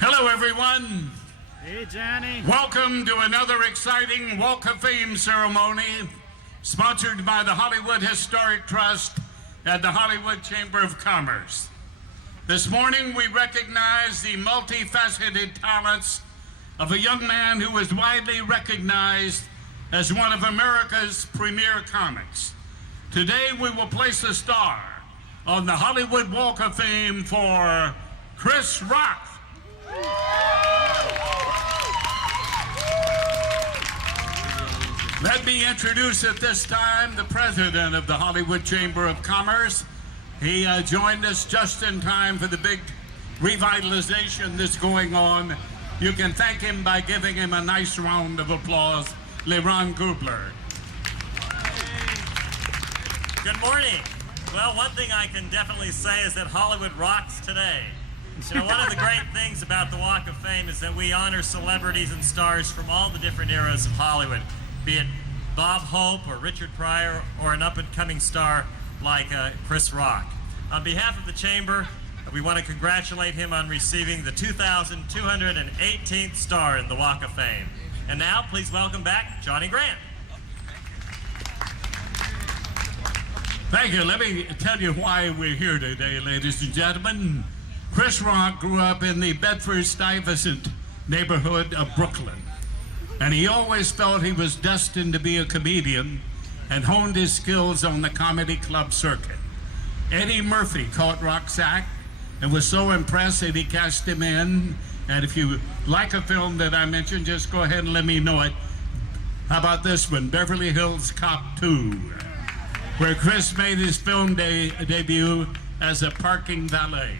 Hello, everyone. Hey, Johnny. Welcome to another exciting Walk of Fame ceremony sponsored by the Hollywood Historic Trust and the Hollywood Chamber of Commerce. This morning, we recognize the multifaceted talents of a young man who is widely recognized as one of America's premier comics. Today, we will place a star on the Hollywood Walk of Fame for Chris Rock. Let me introduce at this time the president of the Hollywood Chamber of Commerce. He joined us just in time for the big revitalization that's going on. You can thank him by giving him a nice round of applause. LeRon Gubler. Good morning. Well, one thing I can definitely say is that Hollywood rocks today. You know, one of the great things about the Walk of Fame is that we honor celebrities and stars from all the different eras of Hollywood, be it Bob Hope or Richard Pryor or an up-and-coming star like Chris Rock. On behalf of the Chamber, we want to congratulate him on receiving the 2,218th star in the Walk of Fame. And now, please welcome back Johnny Grant. Thank you. Let me tell you why we're here today, ladies and gentlemen. Chris Rock grew up in the Bedford-Stuyvesant neighborhood of Brooklyn, and he always felt he was destined to be a comedian and honed his skills on the comedy club circuit. Eddie Murphy caught Rock's act and was so impressed that he cast him in. And if you like a film that I mentioned, just go ahead and let me know it. How about this one, Beverly Hills Cop 2, where Chris made his film debut as a parking valet.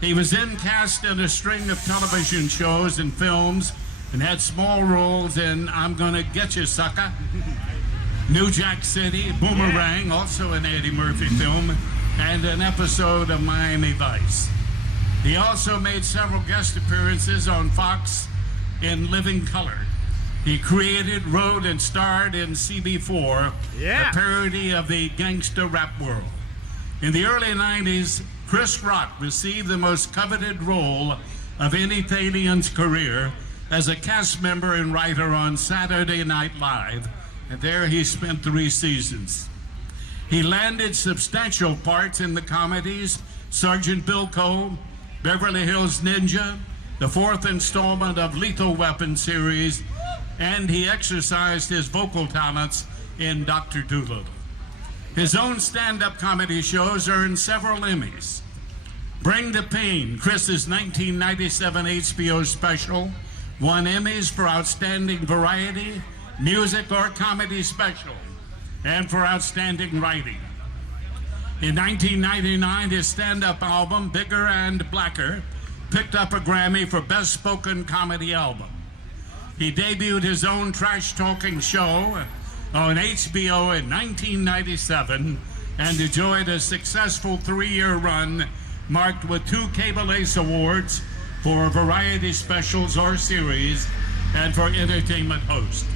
He was then cast in a string of television shows and films and had small roles in I'm Gonna Get You, Sucker, New Jack City, Boomerang, also an Eddie Murphy film, and an episode of Miami Vice. He also made several guest appearances on Fox in Living Color. He created, wrote, and starred in CB4, a parody of the gangster rap world. In the early 90s, Chris Rock received the most coveted role of any alien's career as a cast member and writer on Saturday Night Live, and there he spent 3 seasons. He landed substantial parts in the comedies Sergeant Bilko, Beverly Hills Ninja, the 4th installment of Lethal Weapon series, and he exercised his vocal talents in Dr. Dolittle. His own stand-up comedy shows earned several Emmys. Bring the Pain, Chris's 1997 HBO special, won Emmys for Outstanding Variety, Music, or Comedy Special, and for Outstanding Writing. In 1999, his stand-up album, Bigger and Blacker, picked up a Grammy for Best Spoken Comedy Album. He debuted his own trash-talking show on HBO in 1997 and enjoyed a successful 3-year run marked with 2 Cable Ace Awards for variety specials or series and for entertainment host.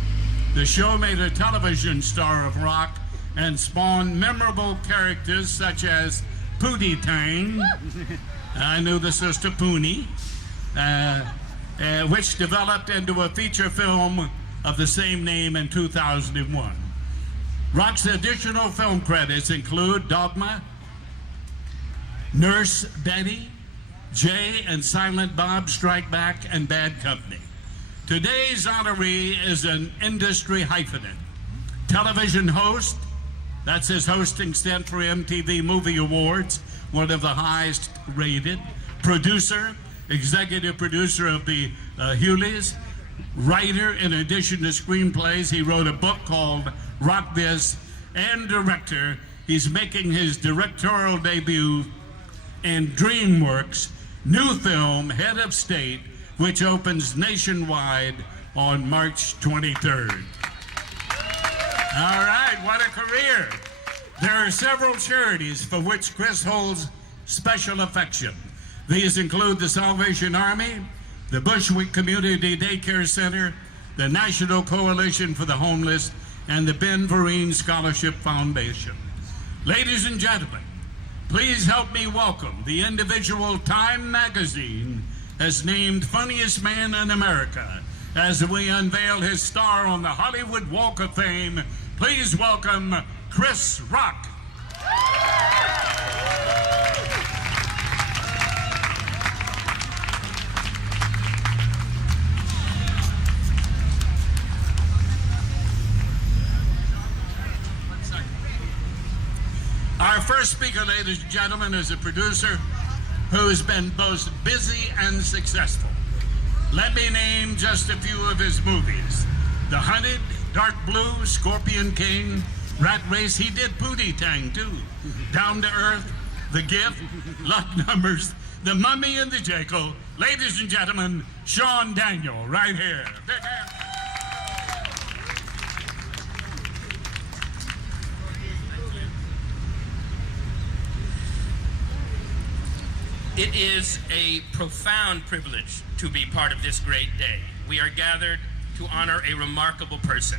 The show made a television star of Rock and spawned memorable characters such as Pootie Tang, I knew the sister Poonie, which developed into a feature film of the same name in 2001. Rock's additional film credits include Dogma, Nurse Betty, Jay and Silent Bob Strike Back, and Bad Company. Today's honoree is an industry hyphenate. Television host, that's his hosting stint for MTV Movie Awards, one of the highest rated. Producer, executive producer of the Huleys. Writer, in addition to screenplays, he wrote a book called Rock This, and director. He's making his directorial debut in DreamWorks' new film, Head of State, which opens nationwide on March 23rd. All right, what a career. There are several charities for which Chris holds special affection. These include the Salvation Army, the Bushwick Community Daycare Center, the National Coalition for the Homeless, and the Ben Vereen Scholarship Foundation. Ladies and gentlemen, Please help me welcome the individual Time Magazine has named Funniest Man in America as we unveil his star on the Hollywood Walk of Fame. Please welcome Chris Rock. Our first speaker, ladies and gentlemen, is a producer who's been both busy and successful. Let me name just a few of his movies. The Hunted, Dark Blue, Scorpion King, Rat Race. He did Pootie Tang, too. Down to Earth, The Gift, Luck Numbers, The Mummy and the Jekyll. Ladies and gentlemen, Sean Daniel, right here. Big hand. It is a profound privilege to be part of this great day. We are gathered to honor a remarkable person,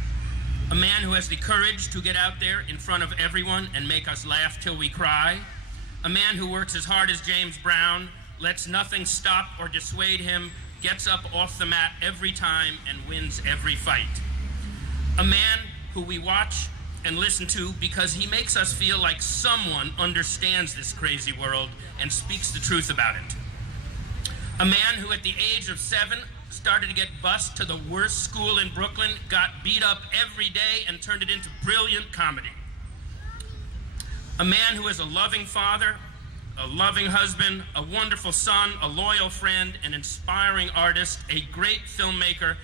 a man who has the courage to get out there in front of everyone and make us laugh till we cry, a man who works as hard as James Brown, lets nothing stop or dissuade him, gets up off the mat every time and wins every fight, a man who we watch and listen to because he makes us feel like someone understands this crazy world and speaks the truth about it. A man who at the age of 7 started to get bused to the worst school in Brooklyn, got beat up every day and turned it into brilliant comedy. A man who is a loving father, a loving husband, a wonderful son, a loyal friend, an inspiring artist, a great filmmaker,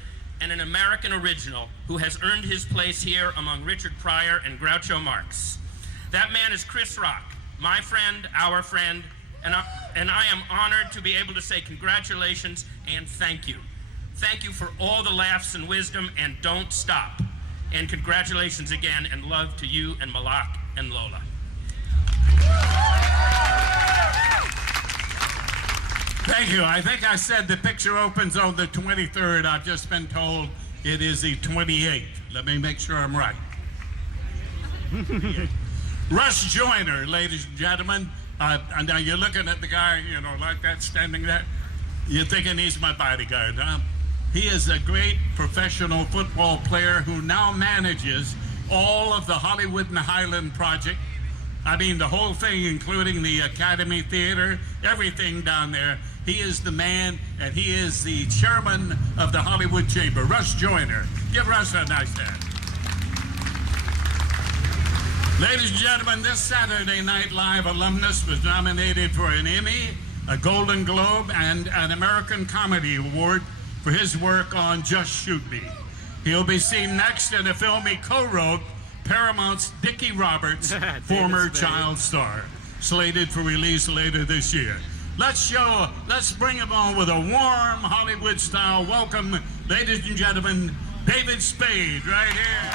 and an American original who has earned his place here among Richard Pryor and Groucho Marx. That man is Chris Rock, my friend, our friend, and I am honored to be able to say congratulations and thank you. Thank you for all the laughs and wisdom, and don't stop. And congratulations again, and love to you and Malak and Lola. Thank you. I think I said the picture opens on the 23rd. I've just been told it is the 28th. Let me make sure I'm right. Russ Joyner, ladies and gentlemen. Now you're looking at the guy, you know, like that, standing there. You're thinking he's my bodyguard, huh? He is a great professional football player who now manages all of the Hollywood and Highland project. I mean, the whole thing, including the Academy Theater, everything down there. He is the man, and he is the chairman of the Hollywood Chamber. Russ Joyner. Give Russ a nice hand. Ladies and gentlemen, this Saturday Night Live alumnus was nominated for an Emmy, a Golden Globe, and an American Comedy Award for his work on Just Shoot Me. He'll be seen next in a film he co-wrote, Paramount's Dickie Roberts, former child star, slated for release later this year. Let's bring him on with a warm Hollywood-style welcome, ladies and gentlemen, David Spade, right here.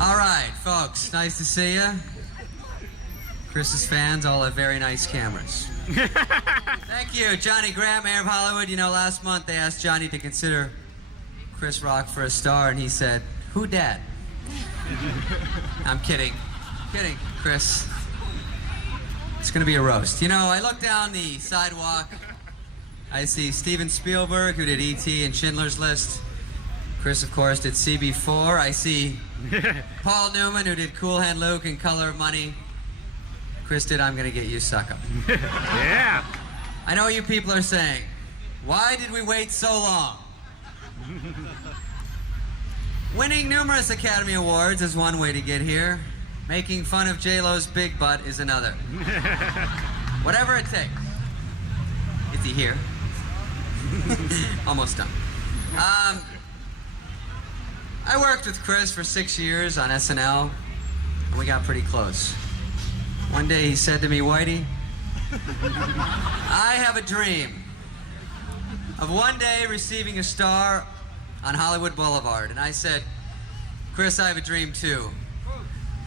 All right, folks, nice to see you. Chris's fans all have very nice cameras. Thank you, Johnny Grant, Mayor of Hollywood. You know, last month they asked Johnny to consider Chris Rock for a star, and he said, "Who dat?" I'm kidding. Kidding, Chris. It's gonna be a roast. You know, I look down the sidewalk. I see Steven Spielberg, who did E.T. and Schindler's List. Chris, of course, did CB4. I see Paul Newman, who did Cool Hand Luke and Color of Money. Chris did I'm Gonna Get You, Suck Up. Yeah. I know you people are saying, why did we wait so long? Winning numerous Academy Awards is one way to get here. Making fun of J-Lo's big butt is another. Whatever it takes. Is he here? Almost done. I worked with Chris for 6 years on SNL, and we got pretty close. One day he said to me, "Whitey, I have a dream of one day receiving a star on Hollywood Boulevard." And I said, "Chris, I have a dream too,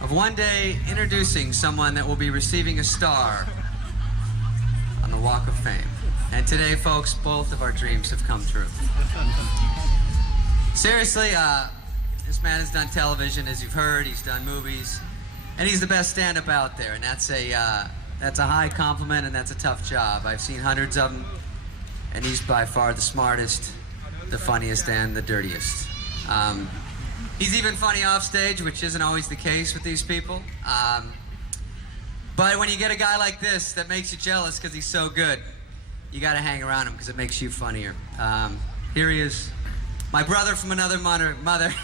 of one day introducing someone that will be receiving a star on the Walk of Fame." And today, folks, both of our dreams have come true. Seriously, This man has done television, as you've heard. He's done movies, and he's the best stand-up out there. And that's a high compliment, and that's a tough job. I've seen hundreds of them, and he's by far the smartest, the funniest, and the dirtiest. He's even funny off stage, which isn't always the case with these people. But when you get a guy like this that makes you jealous because he's so good, you got to hang around him because it makes you funnier. Here he is, my brother from another mother.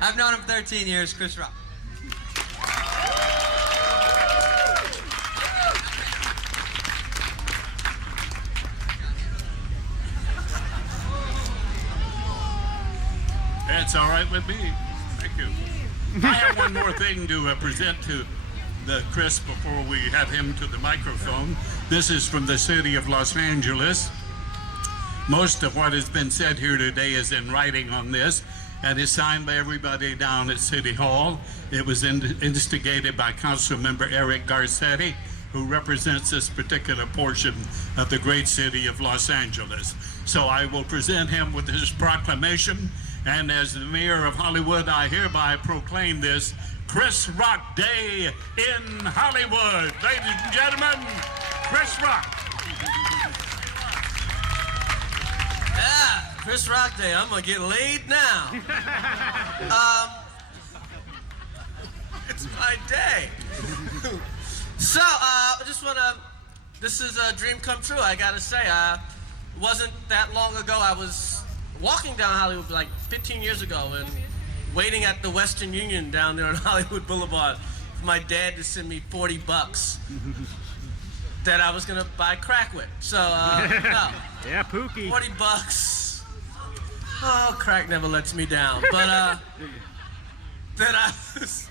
I've known him 13 years, Chris Rock. That's all right with me. Thank you. I have one more thing to present to the Chris before we have him to the microphone. This is from the city of Los Angeles. Most of what has been said here today is in writing on this and is signed by everybody down at City Hall. It was instigated by Councilmember Eric Garcetti, who represents this particular portion of the great city of Los Angeles. So I will present him with his proclamation, and as the mayor of Hollywood, I hereby proclaim this Chris Rock Day in Hollywood. Ladies and gentlemen, Chris Rock. Yeah, Chris Rock Day. I'm gonna get laid now. It's my day. So, I just wanna, this is a dream come true, I gotta say. It wasn't that long ago, I was walking down Hollywood like 15 years ago and waiting at the Western Union down there on Hollywood Boulevard for my dad to send me $40 that I was gonna buy crack with. So, no. Yeah, Pookie. $40. Oh, crack never lets me down. But, then I was,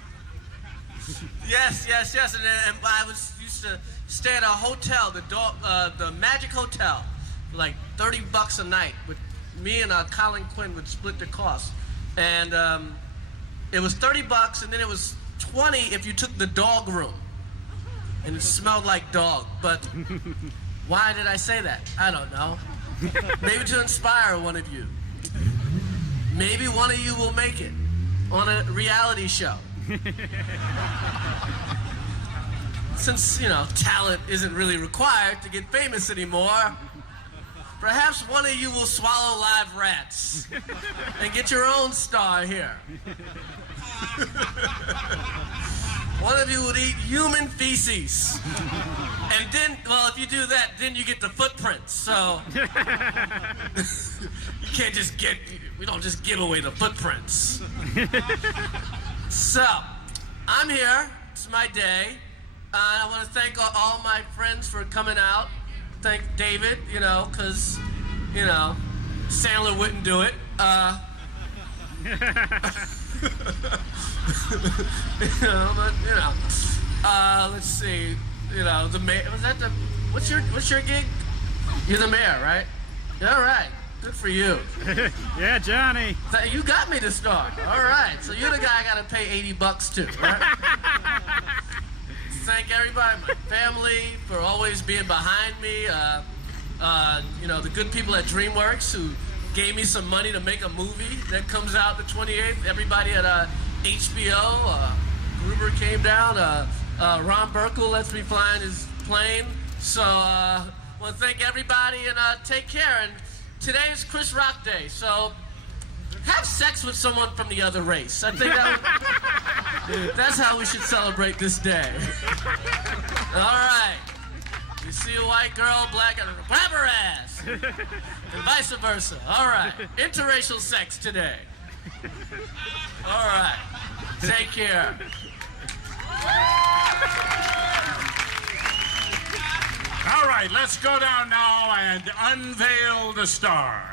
yes. And I used to stay at a hotel, the Magic Hotel, for like $30 a night. With me and Colin Quinn would split the cost. And it was $30, and then it was $20 if you took the dog room. And it smelled like dog. But why did I say that? I don't know. Maybe to inspire one of you. Maybe one of you will make it on a reality show. Since, talent isn't really required to get famous anymore, perhaps one of you will swallow live rats and get your own star here. One of you would eat human feces. And then, well, if you do that, then you get the footprints. So, we don't just give away the footprints. So, I'm here. It's my day. I want to thank all my friends for coming out. Thank David, because, Sandler wouldn't do it. Let's see. The mayor. Was that what's your gig? You're the mayor, right? All right. Good for you. Yeah, Johnny. You got me to start. All right. So you're the guy I got to pay $80 to, right? Thank everybody, my family, for always being behind me. The good people at DreamWorks who gave me some money to make a movie that comes out the 28th. Everybody at HBO. Gruber came down. Ron Burkle lets me fly in his plane. So I want to thank everybody and take care. And today is Chris Rock Day, so have sex with someone from the other race. I think that's how we should celebrate this day. All right. You see a white girl, black, and grab her ass. And vice versa. All right. Interracial sex today. All right. Take care. All right, let's go down now and unveil the star.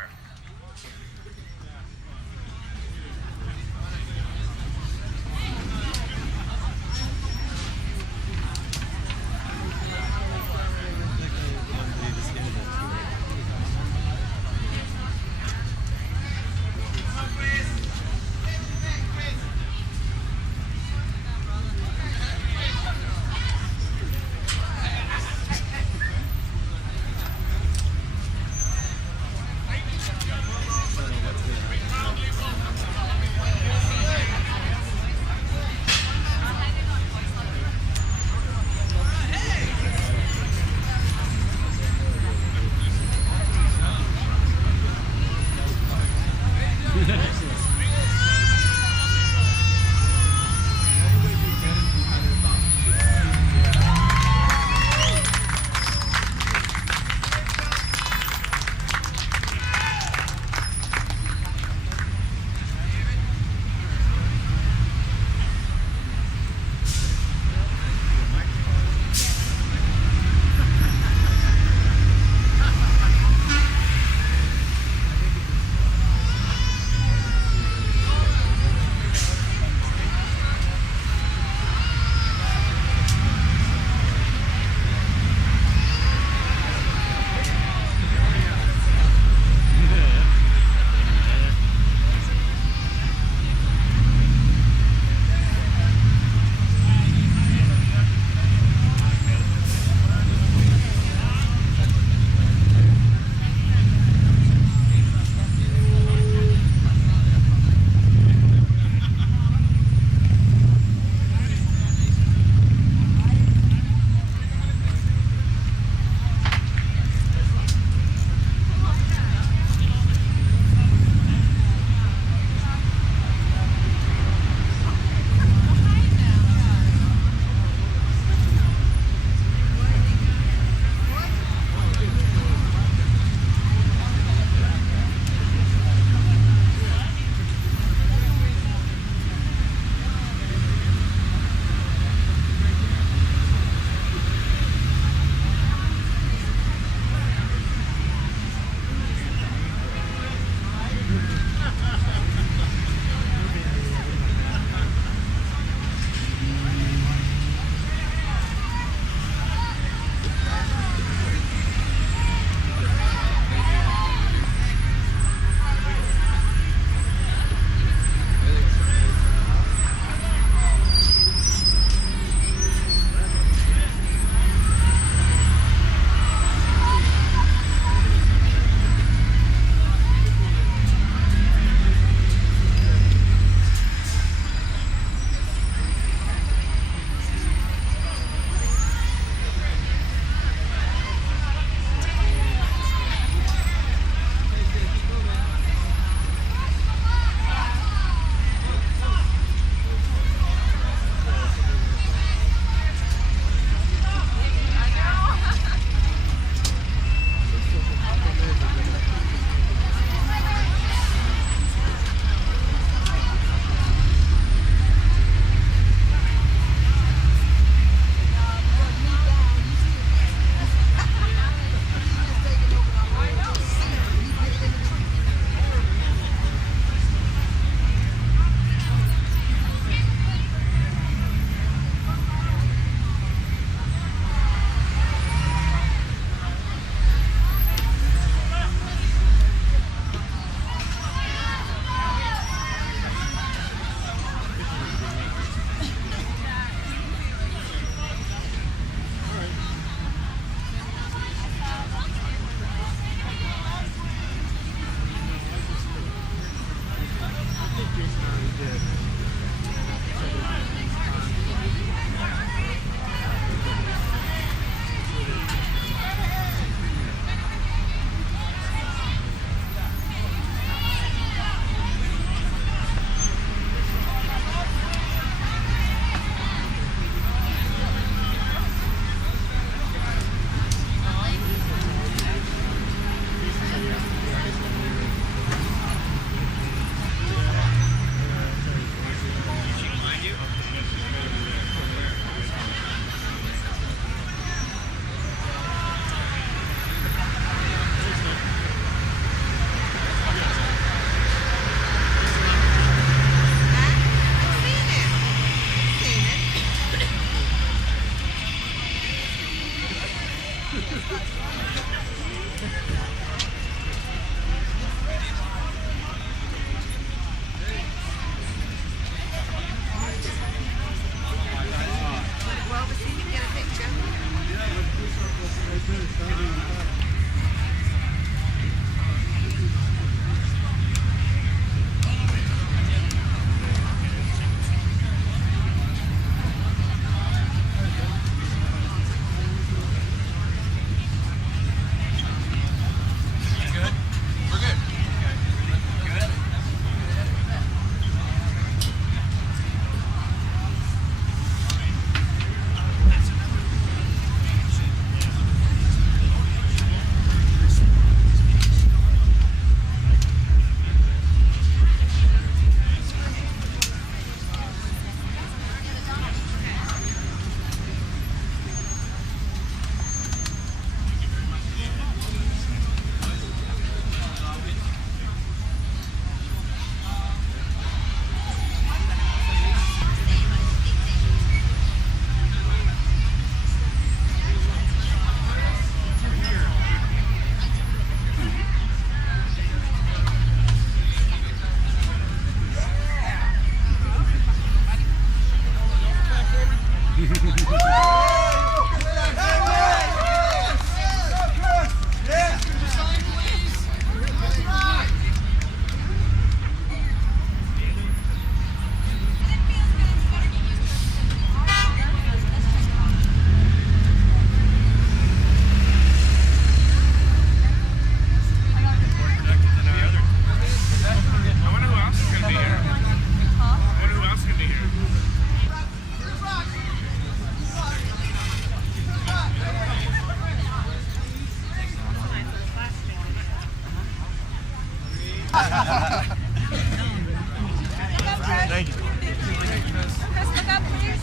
Thank you. Chris, look up, please.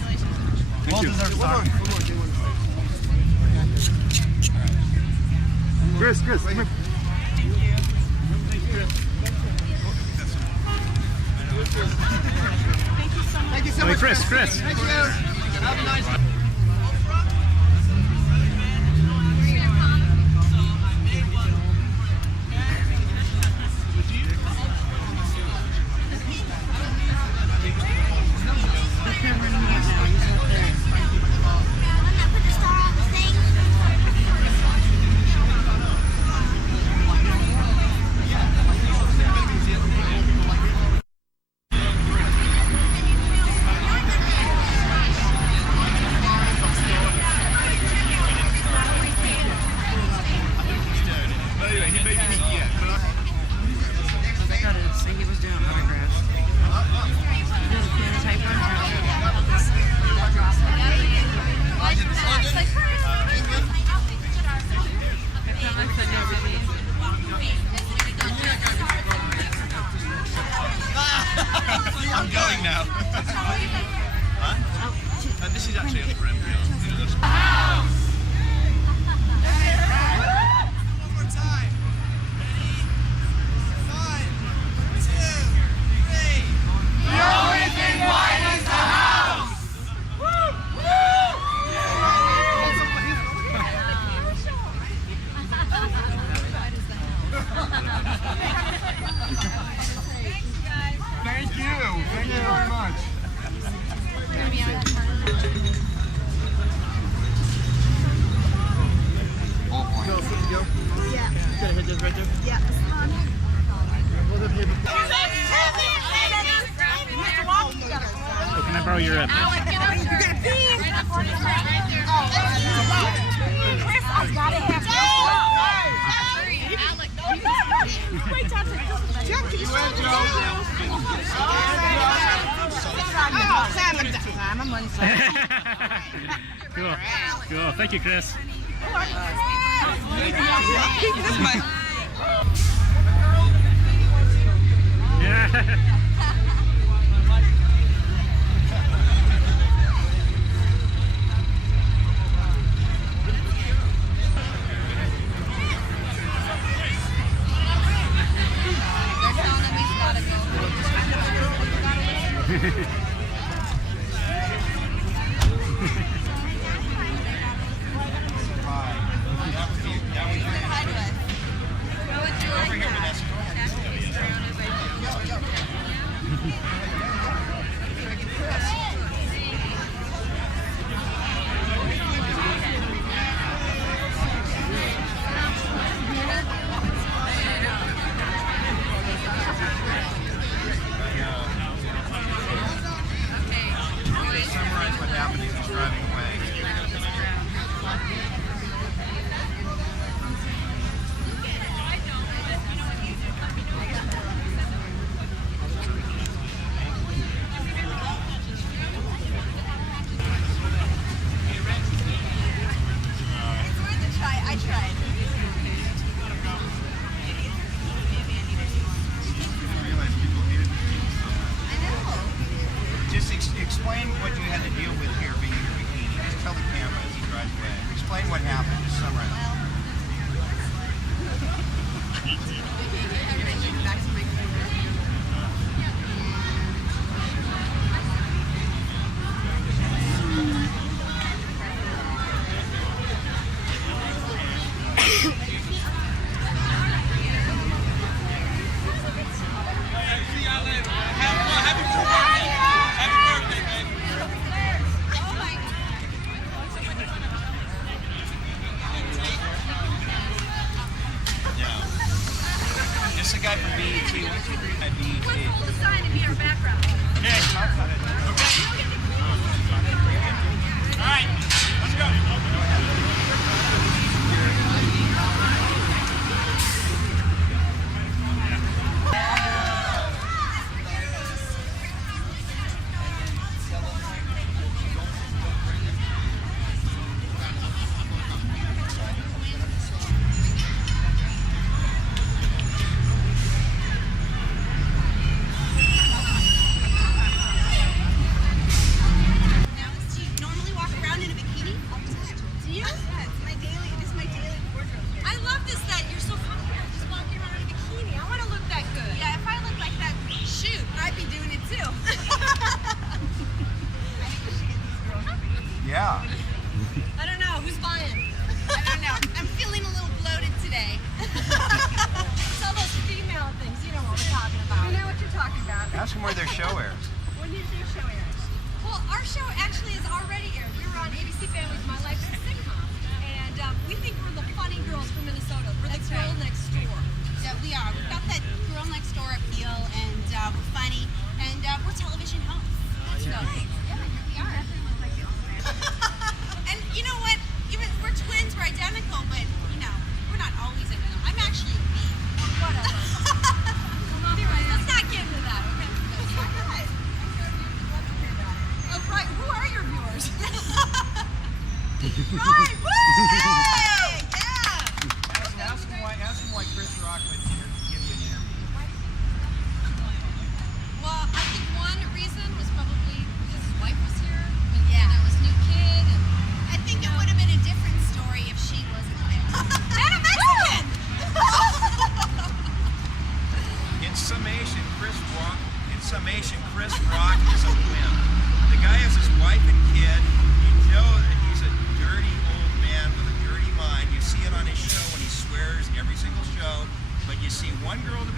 Well deserved star. Chris, come here. Thank you so much. Chris. Thank you. Have a nice day. I'm going now. Huh? This is actually on the ground. One more time. Ready? 1, 2, 3. The only thing white is the house. Thank you. Thank you very much. Yeah. Gotta hit this right there. Yeah. Oh, can I borrow your Chris, I've got to have Wait, Jim, can you Cool. Thank you, Chris. Yeah. tried. Just explain what you had to deal with here being in your bikini. Just tell the camera as he drives away. Explain what happened. Just summarize. This is a guy from BET. What's your name at BET? Hold the sign and be our background. Okay. All right, let's go. Now, do you normally walk around in a bikini? Do you? Yeah, it's my daily wardrobe here. I love this that you're so confident just walking around in a bikini. I want to look that good. Yeah, if I look like that, shoot, I'd be doing it too. Yeah. I don't know. Who's buying? I don't know. I'm feeling a little bloated today. It's all those female things. You know what we're talking about. I know what you're talking about. Ask them where their show airs. When did your show air? Well, our show actually is already aired. We were on ABC Family's My Life as a Sitcom. And we think we're the funny girls from Minnesota. We're the girl next door. Yeah, we are. We've got that girl next door appeal, and we're funny, and we're television hosts. That's right. Yeah, here we are. And you know what? Even we're twins, we're identical, but you know, we're not always identical. I'm actually a bee. Whatever. Anyway, let's not get into that, okay? Right. Oh, right. Who are your viewers? Right. Woo! Hey! Yeah. Ask them why Chris Rock would give you an interview. Well, I think one reason was probably because his wife was here, and it was a new kid. And I think it would have been a different story if she wasn't there. And a Mexican. In summation, Chris Rock is a wimp. The guy has his wife and kid. You know that he's a dirty old man with a dirty mind. You see it on his show when he swears every single show. But you see one girl at the